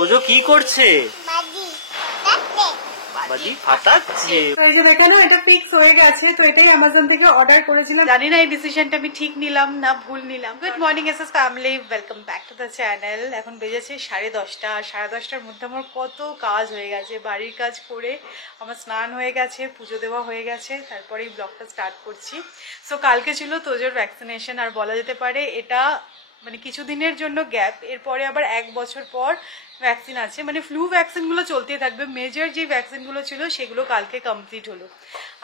তোজো কি করছে? বাজি ফাটাচ্ছে। তো এই যে দেখেন এটা ফিক্স হয়ে গেছে, তো এটাই অ্যামাজন থেকে অর্ডার করেছিলাম। জানি না এই ডিসিশনটা আমি ঠিক নিলাম না ভুল নিলাম। Good morning SS family, welcome back to the channel. এখন বেজেছে 10:30, আর 10:30টার মধ্যে আমার কত কাজ হয়ে গেছে। বাড়ির কাজ করে আমার স্নান হয়ে গেছে, পুজো দেওয়া হয়ে গেছে, তারপরে এই ব্লগটা স্টার্ট করছি। সো কালকে ছিল তোজোর ভ্যাকসিনেশন, আর বলা যেতে পারে এটা মানে কিছুদিনের জন্য গ্যাপ, এরপরে আবার 1 বছর পর ভ্যাকসিন আছে। মানে ফ্লু ভ্যাকসিনগুলো চলতেই থাকবে, মেজর যে ভ্যাকসিনগুলো ছিল সেগুলো কালকে কমপ্লিট হলো।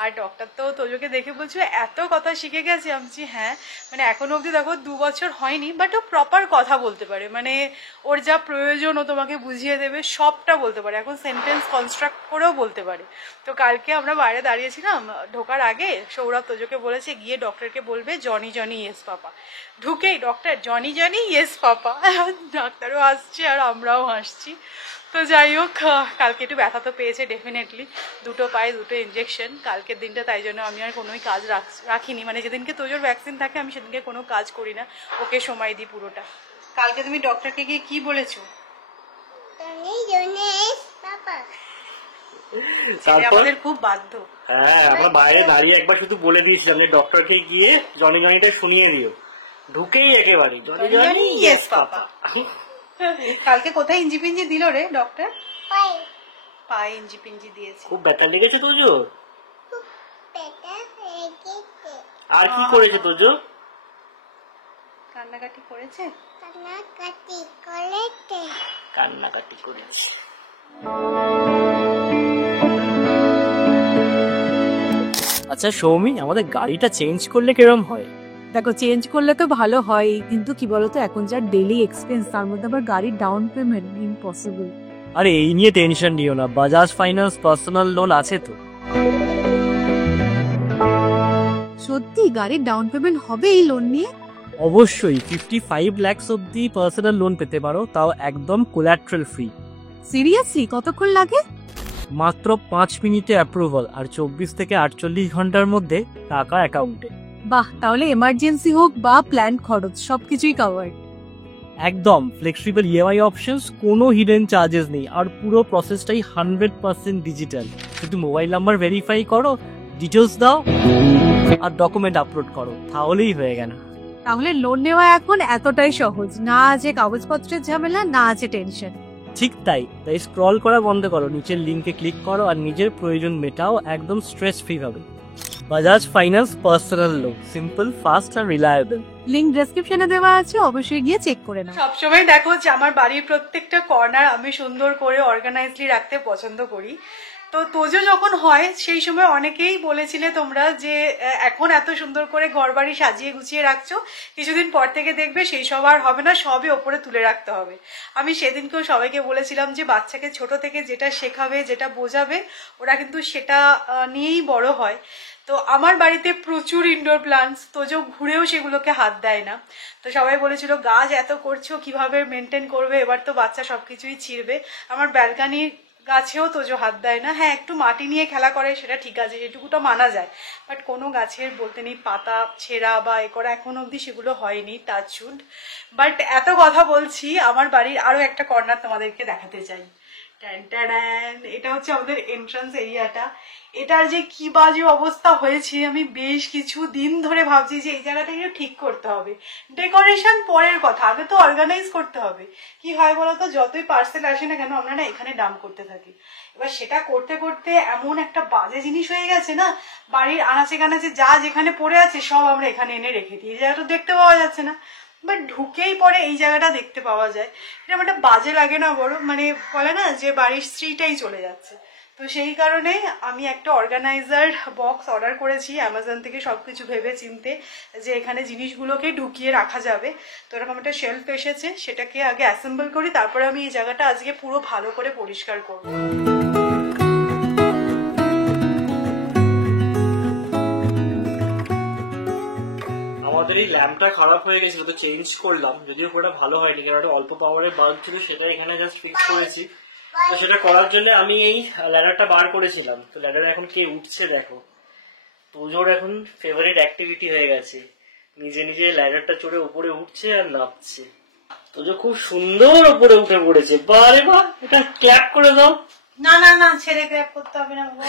আর ডক্টর তো তোজোকে দেখে বলছো এত কথা শিখে গেছে। আমি হ্যাঁ, মানে এখনো অবধি দেখো 2 বছর হয়নি, বাট ও প্রপার কথা বলতে পারে। মানে ওর যা প্রয়োজন ও তোমাকে বুঝিয়ে দেবে, সবটা বলতে পারে। এখন সেন্টেন্স কনস্ট্রাক্ট করেও বলতে পারে। তো কালকে আমরা বাইরে দাঁড়িয়েছিলাম, ঢোকার আগে সৌরভ তোজোকে বলেছে গিয়ে ডক্টরকে বলবে জনি জনি ইয়েস পাপা। ঢুকেই doctor Johnny Johnny yes papa, ডাক্তারও আসছে আর আমরাও হাসছি। তো যাই হোক, কালকে একটু ব্যথা তো পেয়েছে ডেফিনেটলি, 2টো পায়ে 2টো ইঞ্জেকশন কালকের দিনটা, তাই জন্য আমি আর কোনোই কাজ রাখিনি। মানে যেদিনকে তোজোর ভ্যাকসিন থাকে আমি সেদিনকে কোনো কাজ করি না, ওকে সময় দিই পুরোটা। কালকে তুমি ডক্টরকে গিয়ে কি বলেছো? আমাদের খুব বাধ্য। হ্যাঁ, আমরা বাইরে দাঁড়িয়ে একবার শুধু বলে দিয়েছিলাম যে ডক্টরকে গিয়ে জনি জনিটা শুনিয়ে দিও। ঢুকেই একেবারে জনি জনি ইয়েস পাপা। কালকে কোথায় ইঞ্জি পিঞ্জি দিল রে ডক্টর? পায়ে ইঞ্জি পিঞ্জি দিয়েছে। খুব ব্যথা লেগেছে তোজো? আর কি করেছে তোজো? কান্নাকাটি করেছে। কান্নাকাটি করেছে। আচ্ছা সৌমি, আমাদের গাড়িটা চেঞ্জ করলে কিরম হয়? দেখো, চেঞ্জ করলে তো ভালো হয়, কিন্তু কি বলতো এখন যা ডেইলি এক্সপেন্স, তার মধ্যে আবার গাড়ির ডাউন পেমেন্ট ইম্পসিবল। আরে এই নিয়ে টেনশন নিও না, বাজাজ ফাইন্যান্স পার্সোনাল লোন আছে তো। সত্যি গাড়ির ডাউন পেমেন্ট হবে এই লোন নিয়ে? অবশ্যই 55 lakhs অব্দি পার্সোনাল লোন পেতে পারো, তাও একদম কোল্যাট্রাল ফ্রি। সিরিয়াসলি? কতক্ষণ লাগে? মাত্র 5 মিনিটে অ্যাপ্রুভাল, আর 24 থেকে 48 ঘন্টার মধ্যে টাকা অ্যাকাউন্টে। বাহ, তাহলে এমার্জেন্সি হোক বা প্ল্যান খরচ সবকিছুই কভার। একদম ফ্লেক্সিবল ইএমআই অপশনস, কোনো হিডেন চার্জেস নেই, আর পুরো প্রসেসটাই 100% ডিজিটাল। শুধু মোবাইল নাম্বার ভেরিফাই করো, ডিটেলস দাও আর ডকুমেন্ট আপলোড করো, তাহলেই হয়ে গেল। তাহলে লোন নেওয়া এখন এতটাই সহজ, না আছে কাগজপত্রের ঝামেলা, না আছে টেনশন। ঠিক তাই স্ক্রল করা বন্ধ করো, নিচের লিংকে ক্লিক করো আর নিজের প্রয়োজন মেটাও একদম স্ট্রেস ফ্রি ভাবে। Bajaj finance personal loan, simple, fast আর রিলায়েবল। লিংক ডেসক্রিপশনে দেওয়া আছে, অবশ্যই গিয়ে চেক করে নাও। সবসময় দেখো যে আমার বাড়ির প্রত্যেকটা কর্নার আমি সুন্দর করে অর্গানাইজলি রাখতে পছন্দ করি। তো তোজো যখন হয় সেই সময় অনেকেই বলেছিলে তোমরা যে এখন এত সুন্দর করে ঘর বাড়ি সাজিয়ে গুছিয়ে রাখছো, কিছুদিন পর থেকে দেখবে সেই সব আর হবে না, সবই ওপরে তুলে রাখতে হবে। আমি সেদিনকেও সবাইকে বলেছিলাম যে বাচ্চাকে ছোট থেকে যেটা শেখাবে, যেটা বোঝাবে, ওরা কিন্তু সেটা নিয়েই বড় হয়। তো আমার বাড়িতে প্রচুর ইনডোর প্লান্টস, তোজো ঘুরেও সেগুলোকে হাত দেয় না। তো সবাই বলেছিল গাছ এত করছো কিভাবে মেনটেন করবে, এবার তো বাচ্চা সবকিছুই ছিঁড়বে। আমার ব্যালকানির গাছেও তোজো হাত দেয় না। হ্যাঁ, একটু মাটি নিয়ে খেলা করে, সেটা ঠিক আছে, যেটুকুটা মানা যায়, বাট কোনো গাছের বলতে নেই পাতা ছেঁড়া বা এ করা এখন অবধি সেগুলো হয়নি, টাচউড। বাট এত কথা বলছি, আমার বাড়ির আরো একটা কর্নার তোমাদেরকে দেখাতে চাই। এটা হচ্ছে আমাদের এন্ট্রান্স এরিয়াটা। এটার যে কি বাজে অবস্থা হয়েছে, আমি বেশ কিছু দিন ধরে ভাবছি যে এই জায়গাটাকে ঠিক করতে হবে। ডেকোরেশন পরের কথা, আগে তো অর্গানাইজ করতে হবে। কি হয় বলতো, যতই পার্সেল আসে না কেন আমরা না এখানে ডাম্প করতে থাকি। এবার সেটা করতে করতে এমন একটা বাজে জিনিস হয়ে গেছে না, বাড়ির আনাচে কানাচে যা যেখানে পড়ে আছে সব আমরা এখানে এনে রেখে দিই। এই জায়গাটা দেখতে পাওয়া যাচ্ছে না, বাট ঢুকেই পরে এই জায়গাটা দেখতে পাওয়া যায়। এটা একটা বাজে লাগে না বড়, মানে বলে না যে বাড়ির স্ত্রীটাই চলে যাচ্ছে। তো সেই কারণে আমি একটা অর্গানাইজার বক্স অর্ডার করেছি অ্যামাজন থেকে, সবকিছু ভেবে চিনতে যে এখানে জিনিসগুলোকে ঢুকিয়ে রাখা যাবে। তো এরকম একটা শেলফ এসেছে, সেটাকে আগে অ্যাসেম্বল করি, তারপরে আমি এই জায়গাটা আজকে পুরো ভালো করে পরিষ্কার করবো। আমাদের এই ল্যাম্পটা খারাপ হয়ে গেছিল, তো চেঞ্জ করলাম, যদিও পুরোটা ভালো হয়নি, কারণ একটা অল্প পাওয়ারের বাল্ব ছিল, সেটা এখানে জাস্ট ফিক্স করেছি। তো সেটা করার জন্য আমি এই ল্যাডারটা বার করেছিলাম। তো ল্যাডারে এখন কে উঠছে দেখো, তোজোর এখন ফেভারিট অ্যাক্টিভিটি হয়ে গেছে, নিজে নিজে ল্যাডারটা চড়ে উপরে উঠছে আর নামছে। তো যে খুব সুন্দর উপরে উঠে পড়েছে, বারে বা, এটা ক্ল্যাপ করে দাও। না না না, ছেড়ে গ্র্যাব করতে হবে না বাবা।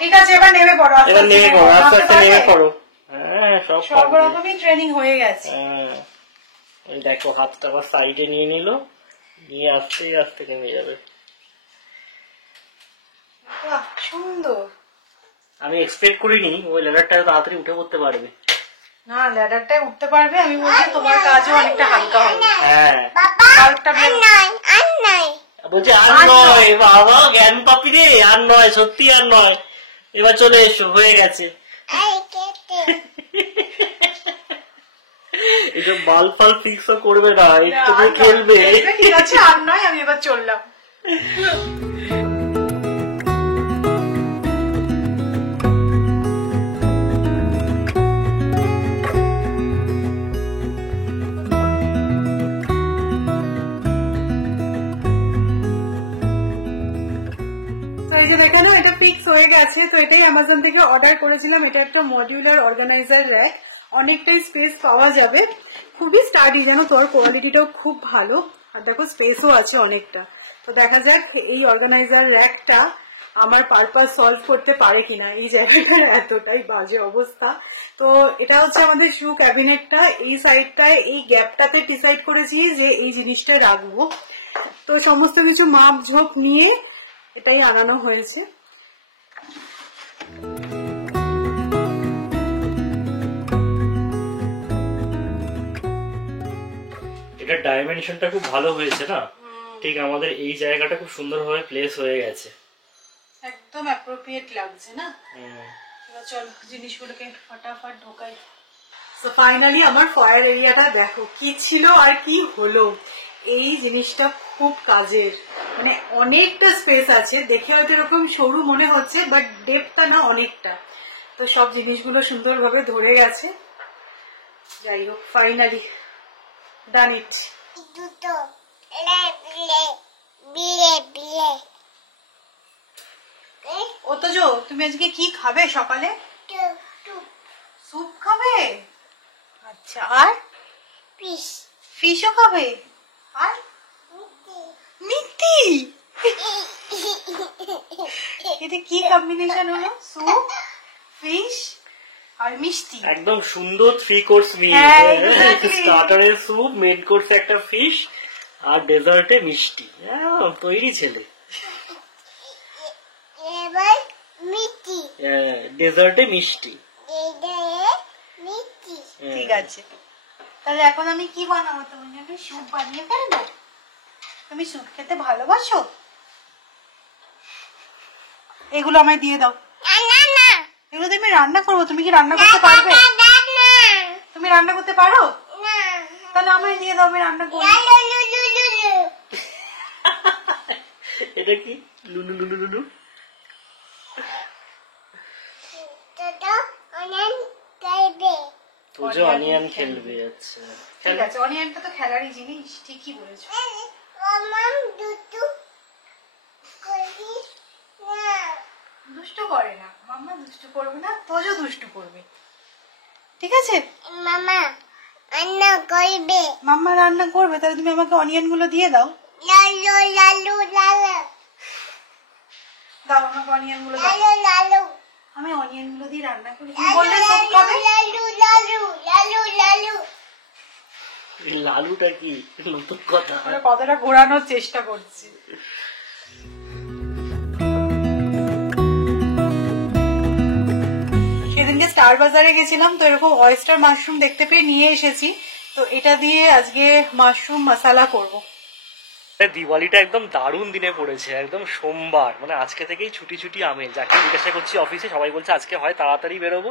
ঠিক আছে, এবার নেমে পড়ো, এবার নেমে পড়ো, আস্তে আস্তে নেমে পড়ো। হ্যাঁ, সব রকমই ট্রেনিং হয়ে গেছে। হ্যাঁ, এই দেখো হাতটা আবার সাইডে নিয়ে নিল, নিয়ে আস্তে আস্তে নেমে যাবে। বাহ, সুন্দর। আমি এক্সপেক্ট করিনি ওই ল্যাডারটা তাড়াতাড়ি উঠে পড়তে পারবে। না, ল্যাডারটায় উঠতে পারবে, আমি বলছি তোমার কাজও অনেকটা হালকা হবে। হ্যাঁ, হালকা বলছে আর নয় বাবা, জ্ঞান পাপি রে, আর নয়, সত্যি আর নয়, এবার চলে এসো, হয়ে গেছে। এইসব বাল ফাল ফিক্সও করবে না, একটু খেলবে। ঠিক আছে, আর নয়, আমি এবার চললাম। এটা ফিক্স হয়ে গেছে, তো এটাই অ্যামাজন থেকে অর্ডার করেছিলাম। এটা একটা মডিউলার অর্গানাইজার র্যাক, অনেকটাই স্পেস পাওয়া যাবে, খুবই স্টাডি, জানো তো, আর কোয়ালিটিটাও খুব ভালো, আর দেখো স্পেসও আছে অনেকটা। তো দেখা যাক এই অর্গানাইজার র্যাকটা আমার পারপাস সলভ করতে পারে কিনা। এই জায়গাটার এতটাই বাজে অবস্থা। তো এটা হচ্ছে আমাদের শু ক্যাবিনেটটা, এই সাইডটায় এই গ্যাপটাতে ডিসাইড করেছি যে এই জিনিসটা রাখবো। তো সমস্ত কিছু মাপ ঝোপ নিয়ে এটাই আনানো হয়েছে। এটা ডাইমেনশনটা খুব ভালো হয়েছে না, ঠিক আমাদের এই জায়গাটা খুব সুন্দরভাবে প্লেস হয়ে গেছে, একদম অ্যাপ্রোপ্রিয়েট লাগছে না। এবার চল জিনিসগুলোকে ফটাফট ঢোকাই। তো ফাইনালি আমার ফায়ার এরিয়াটা দেখো কি ছিল আর কি হলো। এই জিনিসটা খুব কাজের, মানে অনেকটা স্পেস আছে, দেখে হয়তো এরকম সরু মনে হচ্ছে, বাট ডেপটা না অনেকটা। তো সব জিনিসগুলো সুন্দরভাবে ধরে গেছে। যাই হোক, ফাইনালি ডান ইট। ওতজো, তুমি আজকে কি খাবে সকালে? স্যুপ খাবে? আচ্ছা, আর ফিশও খাবে? আর মিষ্টি? এটা কি কম্বিনেশন হলো? স্যুপ, ফিশ আর মিষ্টি, একদম সুন্দর 3 কোর্স মিল। স্টার্টারে স্যুপ, মেইন কোর্সে একটা ফিশ, আর ডেজার্টে মিষ্টি। তৈরি ছেলে। ডেজার্টে মিষ্টি। ঠিক আছে, তাহলে এখন আমি কি বানাবো তোমার জন্য? স্যুপ বানিয়ে ফেলবো। তুমি স্যুপ খেতে ভালোবাসো? এগুলো আমায় দিয়ে দাও। এগুলো তুমি রান্না করবো। তুমি কি রান্না করতে পারবে? তুমি রান্না করতে পারো? তাহলে আমায় দিয়ে দাও, আমি রান্না করবো। এটা কি লুলু লুলু লুলু? তুজো অনিয়ন খেলবে। আচ্ছা ঠিক আছে, অনিয়নটা তো খেলারই জিনিস, ঠিকই বলেছো। দুষ্টু করে না মাম্মা, দুষ্টু করবে না, তোজো দুষ্টু করবে। ঠিক আছে, মাম্মা রান্না করবে। তাহলে তুমি আমাকে অনিয়ন গুলো দিয়ে দাও। দাও আমাকে অনিয়ন গুলো দাও। আমি অনিয়ন গুলো দিয়ে রান্না করি। তুমি বললে সব খাবে। লালুটা কি নতুন কথা? কথাটা ঘোরানোর চেষ্টা করছি। সেদিনকে স্টার বাজারে গেছিলাম, তো এরকম অয়েস্টার মাশরুম দেখতে পেয়ে নিয়ে এসেছি। তো এটা দিয়ে আজকে মাশরুম মশলা করব। দিওয়ালিটা একদম দারুণ দিনে পড়েছে, একদম সোমবার, মানে আজকে থেকেই ছুটি ছুটি আমেজ। যাকে জিজ্ঞাসা করছি অফিসে, সবাই বলছে আজকে হয় তাড়াতাড়ি বেরোবো,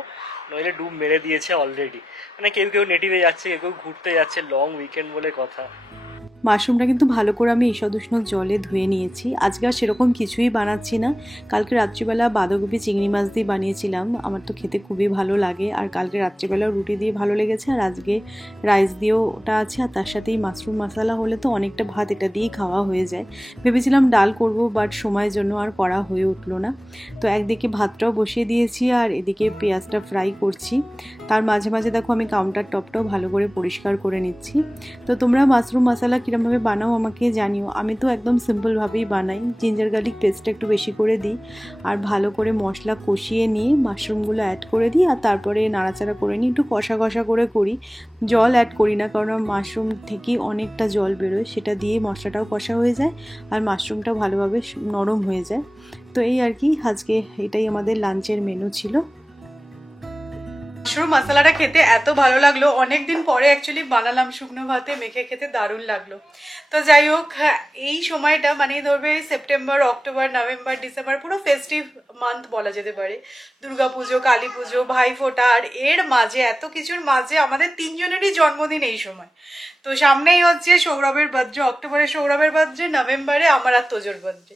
নইলে ডুব মেরে দিয়েছে অলরেডি। মানে কেউ কেউ নেটিভে যাচ্ছে, কেউ কেউ ঘুরতে যাচ্ছে, লং উইকেন্ড বলে কথা। মাশরুমটা কিন্তু ভালো করে আমি ঈষদ উষ্ণ জলে ধুয়ে নিয়েছি। আজকে আর সেরকম কিছুই বানাচ্ছি না। কালকে রাত্রিবেলা বাঁধাকপি চিংড়ি মাছ দিয়ে বানিয়েছিলাম, আমার তো খেতে খুবই ভালো লাগে। আর কালকে রাত্রিবেলা রুটি দিয়ে ভালো লেগেছে, আর আজকে রাইস দিয়েও ওটা আছে। আর তার সাথেই মাশরুম মশলা হলে তো অনেকটা ভাত এটা দিয়েই খাওয়া হয়ে যায়। ভেবেছিলাম ডাল করব, বাট সময়ের জন্য আর করা হয়ে উঠলো না। তো একদিকে ভাতটাও বসিয়ে দিয়েছি আর এদিকে পেঁয়াজটা ফ্রাই করছি। তার মাঝে মাঝে দেখো আমি কাউন্টার টপটাও ভালো করে পরিষ্কার করে নিচ্ছি। তো তোমরা মাশরুম মশলা কীরমভাবে বানাও আমাকে জানিও। আমি তো একদম সিম্পলভাবেই বানাই, জিঞ্জার গার্লিক পেস্টটা একটু বেশি করে দিই আর ভালো করে মশলা কষিয়ে নিয়ে মাশরুমগুলো অ্যাড করে দিই আর তারপরে নাড়াচাড়া করে নিই, একটু কষা কষা করে করি। জল অ্যাড করি না, কারণ মাশরুম থেকেই অনেকটা জল বেরোয়, সেটা দিয়ে মশলাটাও কষা হয়ে যায় আর মাশরুমটাও ভালোভাবে নরম হয়ে যায়। তো এই আর কি, আজকে এটাই আমাদের লাঞ্চের মেনু ছিল। মাশরুম মশলাটা খেতে এত ভালো লাগলো, অনেকদিন পরে অ্যাকচুয়ালি বানালাম, শুকনো ভাতে মেখে খেতে দারুণ লাগলো। তো যাই হোক, এই সময়টা মানে ধরবে সেপ্টেম্বর, অক্টোবর, নভেম্বর, ডিসেম্বর পুরো ফেস্টিভ মান্থ বলা যেতে পারে। দুর্গাপুজো, কালী পুজো, ভাইফোঁটা, আর এর মাঝে এত কিছুর মাঝে আমাদের তিনজনেরই জন্মদিন এই সময়। তো সামনেই হচ্ছে সৌরভের বার্থডে, অক্টোবরে সৌরভের বার্থডে, নভেম্বরে আমার আর তোজোর বার্থডে।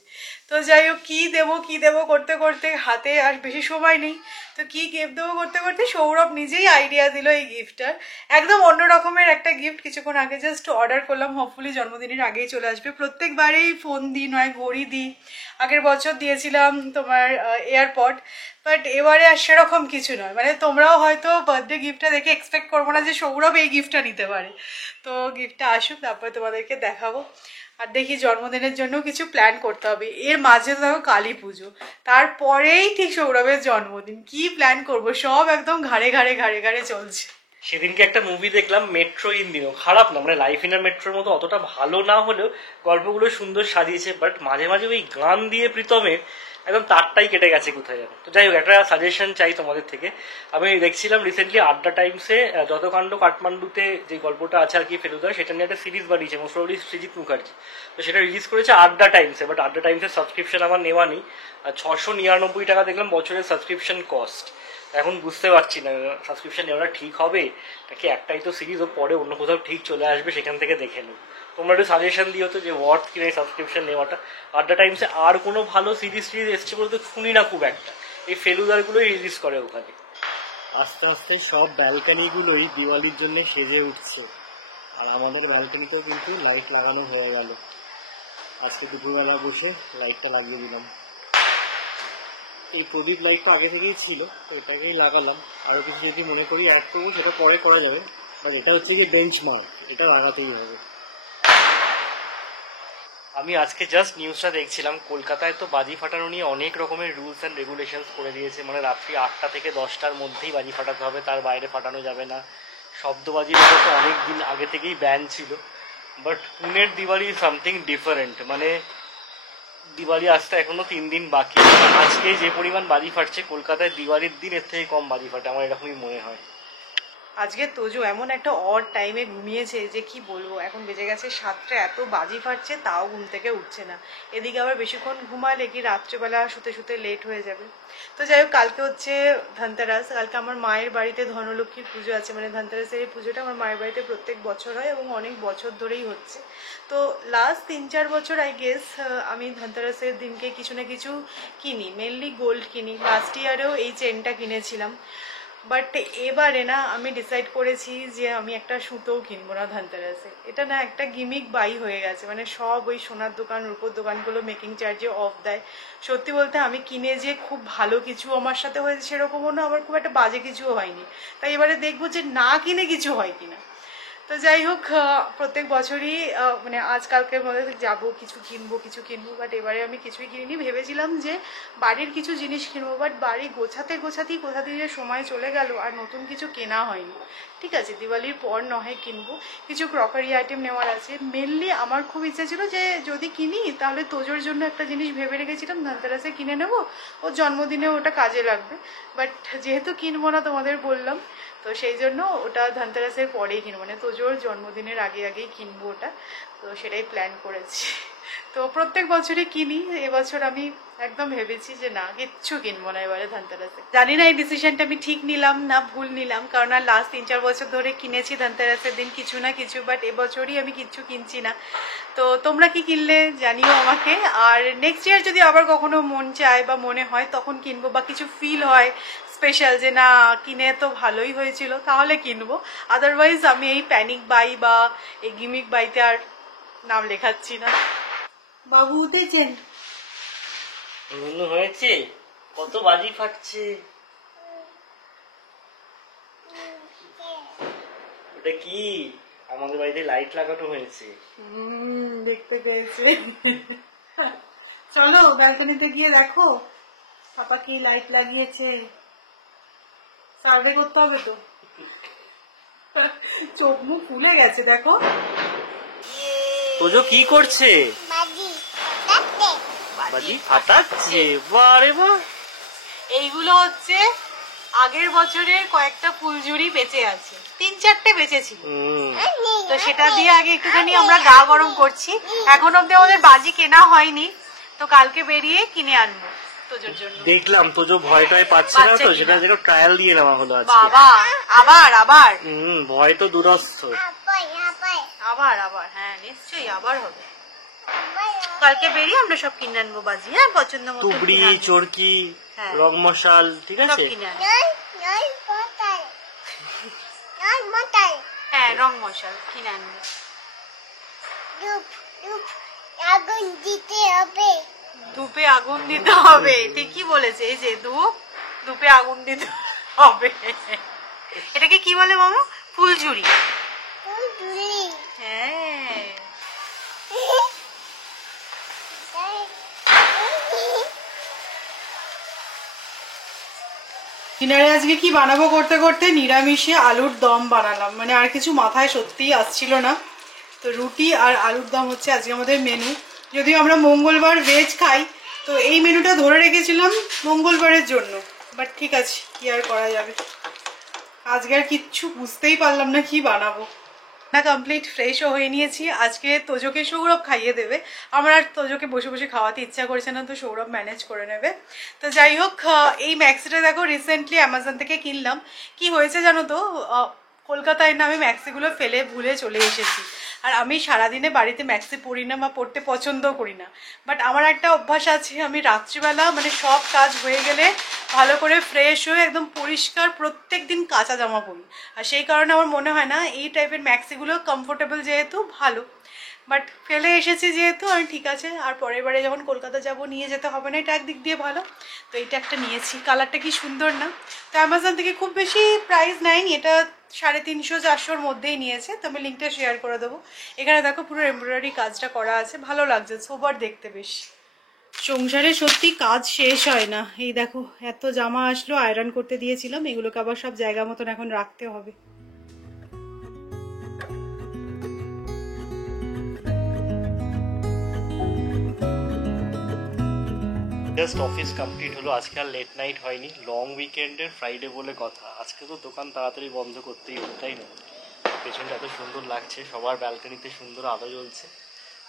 তো যাই হোক, কী দেবো করতে করতে হাতে আর বেশি সময় নেই। তো কি গিফট দেবো করতে করতে সৌরভ নিজেই আইডিয়া দিল এই গিফটটার। একদম অন্য রকমের একটা গিফট, কিছুক্ষণ আগে জাস্ট অর্ডার করলাম, হোপফুলি জন্মদিনের আগেই চলে আসবে। প্রত্যেকবারেই ফোন দিই, নয় ঘড়ি দিই। আগের বছর দিয়েছিলাম তোমার এয়ারপড, বাট এবারে আর সেরকম কিছু নয়। মানে তোমরাও হয়তো বার্থডে গিফটটা দেখে এক্সপেক্ট করবো না যে সৌরভ এই গিফটটা নিতে পারে। তো গিফটটা আসুক, তারপরে তোমাদেরকে দেখাবো। আর দেখি জন্মদিনের জন্য কিছু প্ল্যান করতে হবে। এর মাঝে দেখো কালী পুজো, তারপরেই ঠিক সৌরভের জন্মদিন। কি প্ল্যান করব, সব একদম ঘাড়ে ঘাড়ে চলছে। সেদিনকে একটা মুভি দেখলাম, মেট্রো ইন দিনও, খারাপ না, মানে লাইফ ইন আ মেট্রোর মতো অতটা ভালো না হলেও গল্পগুলো সুন্দর সাজিয়েছে। বাট মাঝে মাঝে ওই গান দিয়ে প্রীতমের একদম তারটাই কেটে গেছে কোথায় যেন। তো যাই হোক, একটা সাজেশন চাই তোমাদের থেকে। আমি দেখছিলাম রিসেন্টলি আড্ডা টাইমসে যত কাণ্ড কাঠমান্ডুতে যে গল্পটা আছে আর কি ফেলুদা, সেটা নিয়ে একটা সিরিজ বানিয়েছে মোস্টলি সৃজিত মুখার্জি। তো সেটা রিলিজ করেছে আড্ডা টাইমসে, বাট আড্ডা টাইমসের সাবস্ক্রিপশন আমার নেওয়া নেই। আর 699 টাকা দেখলাম বছরের সাবস্ক্রিপশন কস্ট। এখন বুঝতে পারছি না সাবস্ক্রিপশন নেওয়াটা ঠিক হবে নাকি একটাই তো সিরিজ, ও পরে অন্য কোথাও ঠিক চলে আসবে, সেখান থেকে দেখে নেব। তোমরা একটু সাজেশন দিও তো যে ওয়ার্থ কিনা এই সাবস্ক্রিপশন নেওয়াটা। আড্ডা টাইমসে আর কোনো ভালো সিরিজ এসছে বলতে শুনি না খুব একটা, এই ফেলুদারগুলোই রিলিজ করে ওখানে। আস্তে আস্তে সব ব্যালকানিগুলোই দিওয়ালির জন্য সেজে উঠছে, আর আমাদের ব্যালকানিতেও কিন্তু লাইট লাগানো হয়ে গেল। আজকে দুপুরবেলা বসে লাইটটা লাগিয়ে দিলাম। এই প্রদীপ লাইটটা আগে থেকেই ছিল, তো এটাকেই লাগালাম। আরও কিছু যদি মনে করি অ্যাড করবো সেটা পরে করা যাবে, বাট এটা হচ্ছে কি বেঞ্চমার্ক, এটা লাগাতেই হবে। আমি আজকে জাস্ট নিউজটা দেখছিলাম, কলকাতায় তো বাজি ফাটানো নিয়ে অনেক রকমের রুলস অ্যান্ড রেগুলেশনস করে দিয়েছে। মানে রাত্রি 8টা থেকে 10টার মধ্যেই বাজি ফাটাতে হবে, তার বাইরে ফাটানো যাবে না। শব্দবাজির উপর তো অনেক দিন আগে থেকেই ব্যান ছিল। বাট পুনের দিওয়ালি সামথিং ডিফারেন্ট, মানে দিওয়ালি আসতে এখনো 3 দিন বাকি। আজকে যে পরিমাণ বাজি ফাটছে, কলকাতায় দিওয়ালির দিন এর থেকে কম বাজি ফাটে, আমার এরকমই মনে হয়। আজকে তোজো এমন একটা অড টাইমে ঘুমিয়েছে যে কি বলবো, এখন বেজে গেছে 7টা, এত বাজি ফাটছে তাও ঘুম থেকে উঠছে না। এদিকে আবার বেশিক্ষণ ঘুমালে কি রাত্রেবেলা শুতে শুতে লেট হয়ে যাবে। তো যাই হোক, কালকে হচ্ছে ধনতেরাস, কালকে আমার মায়ের বাড়িতে ধনলক্ষ্মীর পুজো আছে। মানে ধনতেরাসের এই পুজোটা আমার মায়ের বাড়িতে প্রত্যেক বছর হয় এবং অনেক বছর ধরেই হচ্ছে। তো লাস্ট 3-4 বছর আই গেস আমি ধনতেরাসের দিনকে কিছু না কিছু কিনি, মেনলি গোল্ড কিনি। লাস্ট ইয়ারেও এই চেনটা কিনেছিলাম, বাট এবারে না আমি ডিসাইড করেছি যে আমি একটা সুতোও কিনবো না ধনতেরাসে। এটা না একটা গিমিক বাই হয়ে গেছে, মানে সব ওই সোনার দোকান, রূপোর দোকানগুলো মেকিং চার্জে অফ দেয়। সত্যি বলতে আমি কিনে যে খুব ভালো কিছু আমার সাথে হয়েছে সেরকমও না, আবার খুব একটা বাজে কিছুও হয়নি। তাই এবারে দেখবো যে না কিনে কিছু হয় কিনা। তো যাই হোক, প্রত্যেক বছরই মানে আজকালকের মধ্যে যাবো কিছু কিনবো, বাট এবারে আমি কিছুই কিনিনি। ভেবেছিলাম যে বাড়ির কিছু জিনিস কিনবো, বাট বাড়ি গোছাতেই কোথা দিয়ে সময় চলে গেল আর নতুন কিছু কেনা হয়নি। ঠিক আছে, দিওয়ালির পর নয় কিনবো। কিছু ক্রকারি আইটেম নেওয়ার আছে। মেনলি আমার খুব ইচ্ছা ছিল যে যদি কিনি তাহলে তোজোর জন্য একটা জিনিস ভেবে রেখেছিলাম, ধনতেরাসে কিনে নেবো, ওর জন্মদিনে ওটা কাজে লাগবে। বাট যেহেতু কিনবো না তোমাদের বললাম, তো সেই জন্য ওটা ধনতেরাসের পরেই কিনবো, মানে তোজোর জন্মদিনের আগেই কিনবো ওটা। তো সেটাই প্ল্যান করেছি। তো প্রত্যেক বছরই কিনি, এবছর আমি একদম ভেবেছি যে না, কিচ্ছু কিনবো না এবারে ধনতেরাসে। জানি না এই ডিসিশনটা আমি ঠিক নিলাম না ভুল নিলাম, কারণ আর লাস্ট 3-4 বছর ধরে কিনেছি ধনতেরাসের দিন কিছু না কিছু, বাট এবছরই আমি কিচ্ছু কিনছি না। তো তোমরা কি কিনলে জানিও আমাকে। আর নেক্সট ইয়ার যদি আবার কখনো মন চায় বা মনে হয় তখন কিনবো, বা কিছু ফিল হয় স্পেশাল যে না কিনে তো ভালোই হয়েছিল, তাহলে কিনবো। আদারওয়াইজ আমি এই প্যানিক বাই বা এই গিমিক বাইতে আর নাম লেখাচ্ছি না। বাবু উঠেছেন? হয়েছে, কত বাজি ফাটছে। ওটা কি? আমাদের বাড়িতে লাইট লাগানো হয়েছে। দেখতে পেয়েছে। চলো ব্যালকনিতে গিয়ে দেখো পাপা কি লাইট লাগিয়েছে। সার্ভে করতে হবে তো। চোখ মুখ ফুলে গেছে দেখো। তোজো কি করছে? বাজি ফাটাচ্ছে। বারে বাহ, এইগুলো হচ্ছে আগের বছরের কয়েকটা ফুলঝুরি বেঁচে আছে, 3-4টে বেঁচেছিল, তো সেটা দিয়ে আগে একটুখানি আমরা গা গরম করছি। এখন অব্দি আমাদের বাজি কেনা হয়নি, তো কালকে বেরিয়ে কিনে আনবো তোজোর জন্য। দেখলাম তোজো ভয় টয় পাচ্ছে না তো, সেটা যেন ট্রায়াল দিয়ে নেওয়া হলো আজকে। বাবা আবার আবার ভয় তো দূরস্থ। আবার আবার হ্যাঁ নিশ্চয়ই আবার হবে। কালকে বেরিয়ে আমরা সব কিনে আনবো বাজি। হ্যাঁ পছন্দ মতো তুবড়ি, চরকি, হ্যাঁ। রং মশাল, ঠিক সব আছে। কিনে আনবো। হ্যাঁ রং মশাল কিনে আনবো। ধূপে আগুন দিতে হবে, ঠিকই বলেছে। এই যে ধূপে আগুন দিতে হবে। এটাকে কি বলে মামা? ফুলঝুরি। হ্যাঁ ডিনারে আজকে কি বানাবো করতে করতে নিরামিষে আলুর দম বানালাম, মানে আর কিছু মাথায় সত্যিই আসছিল না। তো রুটি আর আলুর দম হচ্ছে আজকে আমাদের মেনু। যদিও আমরা মঙ্গলবার ভেজ খাই, তো এই মেনুটা ধরে রেখেছিলাম মঙ্গলবারের জন্য, বাট ঠিক আছে কি আর করা যাবে। আজকে আর কিচ্ছু বুঝতেই পারলাম না কি বানাবো। না কমপ্লিট ফ্রেশও হয়ে নিয়েছি। আজকে তোজোকে সৌরভ খাইয়ে দেবে, আমার আর তোজোকে বসে বসে খাওয়াতে ইচ্ছা করছে না, তো সৌরভ ম্যানেজ করে নেবে। তো যাই হোক, এই ম্যাক্সিটা দেখো রিসেন্টলি অ্যামাজন থেকে কিনলাম। কি হয়েছে জানো তো, কলকাতায় না আমি ম্যাক্সিগুলো ফেলে ভুলে চলে এসেছি। আর আমি সারাদিনে বাড়িতে ম্যাক্সি পরি না বা পরতে পছন্দও করি না, বাট আমার একটা অভ্যাস আছে, আমি রাত্রিবেলা মানে সব কাজ হয়ে গেলে ভালো করে ফ্রেশ হয়ে একদম পরিষ্কার প্রত্যেক দিন কাঁচা জামা পরি। আর সেই কারণে আমার মনে হয় না এই টাইপের ম্যাক্সিগুলো কমফোর্টেবল, যেহেতু ভালো। বাট ফেলে এসেছি যেহেতু আমি, ঠিক আছে আর পরের বারে যখন কলকাতা যাব নিয়ে যেতে হবে না, এটা একদিক দিয়ে ভালো। তো এইটা একটা নিয়েছি, কালারটা কি সুন্দর না। তো অ্যামাজন থেকে খুব বেশি প্রাইস নেয়নি, এটা 350-400-র মধ্যেই নিয়েছে। তো আমি লিঙ্কটা শেয়ার করে দেবো। এখানে দেখো পুরো এমব্রয়ডারি কাজটা করা আছে, ভালো লাগছে, সোবার দেখতে বেশ। সংসারে সত্যি কাজ শেষ হয় না। এই দেখো এত জামা আসলো, আয়রন করতে দিয়েছিলাম, এগুলোকে আবার সব জায়গা মতন এখন রাখতে হবে। জাস্ট অফিস কমপ্লিট হলো, আজকে আর লেট নাইট হয়নি। লং উইকেন্ডের ফ্রাইডে বলে কথা, আজকে তো দোকান তাড়াতাড়ি বন্ধ করতেই হবে, তাই না? পেছনটা এত সুন্দর লাগছে, সবার ব্যালকনিতে সুন্দর আলো জ্বলছে।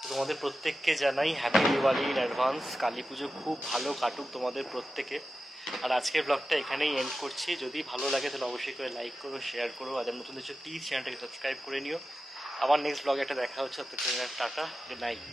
তো তোমাদের প্রত্যেককে জানাই happy Diwali in advance. Kali পুজো খুব ভালো কাটুক তোমাদের প্রত্যেকে। আর আজকের ব্লগটা এখানেই এন্ড করছি। যদি ভালো লাগে তাহলে অবশ্যই করে লাইক করো, শেয়ার করো। আর নতুন কিছু প্লিজ চ্যানেলটাকে সাবস্ক্রাইব করে নিও। আবার নেক্সট ব্লগে একটা দেখা হচ্ছে, টাটা, গুড নাইট।